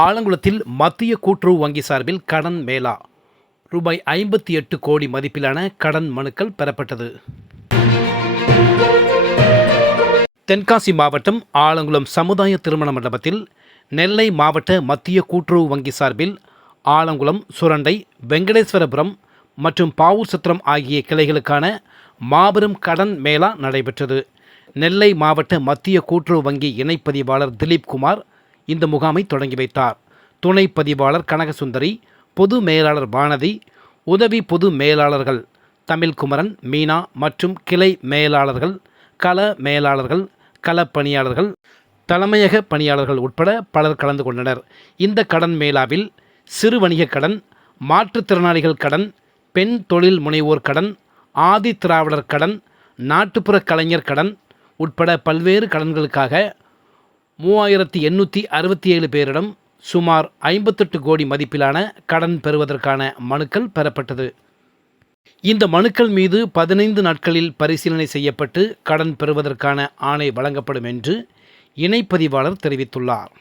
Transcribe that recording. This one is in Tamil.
ஆலங்குளத்தில் மத்திய கூட்டுறவு வங்கி சார்பில் கடன் மேளா. ரூபாய் ஐம்பத்தி எட்டு கோடி மதிப்பிலான கடன் மனுக்கள் பெறப்பட்டது. தென்காசி மாவட்டம் ஆலங்குளம் சமுதாய திருமண மண்டபத்தில் நெல்லை மாவட்ட மத்திய கூட்டுறவு வங்கி சார்பில் ஆலங்குளம் சுரண்டை வெங்கடேஸ்வரபுரம் மற்றும் பாவூர் சத்திரம் ஆகிய கிளைகளுக்கான மாபெரும் கடன் மேளா நடைபெற்றது. நெல்லை மாவட்ட மத்திய கூட்டுறவு வங்கி இணைப்பதிவாளர் திலீப் குமார் இந்த முகாமை தொடங்கி வைத்தார். துணை பதிவாளர் கனகசுந்தரி பொது மேலாளர் வானதி உதவி பொது மேலாளர்கள் தமிழ்குமரன் மீனா மற்றும் கிளை மேலாளர்கள் கள மேலாளர்கள் களப்பணியாளர்கள் தலைமையக பணியாளர்கள் உட்பட பலர் கலந்து கொண்டனர். இந்த கடன் மேளாவில் சிறு வணிக கடன் மாற்றுத்திறனாளிகள் கடன் பெண் தொழில் முனைவோர் கடன் ஆதி திராவிடர் கடன் நாட்டுப்புற கலைஞர் கடன் உட்பட பல்வேறு கடன்களுக்காக மூவாயிரத்தி எண்ணூற்றி அறுபத்தி ஏழு பேரிடம் சுமார் ஐம்பத்தெட்டு கோடி மதிப்பிலான கடன் பெறுவதற்கான மனுக்கள் பெறப்பட்டது. இந்த மனுக்கள் மீது பதினைந்து நாட்களில் பரிசீலனை செய்யப்பட்டு கடன் பெறுவதற்கான ஆணை வழங்கப்படும் என்று இணைப்பதிவாளர் தெரிவித்துள்ளார்.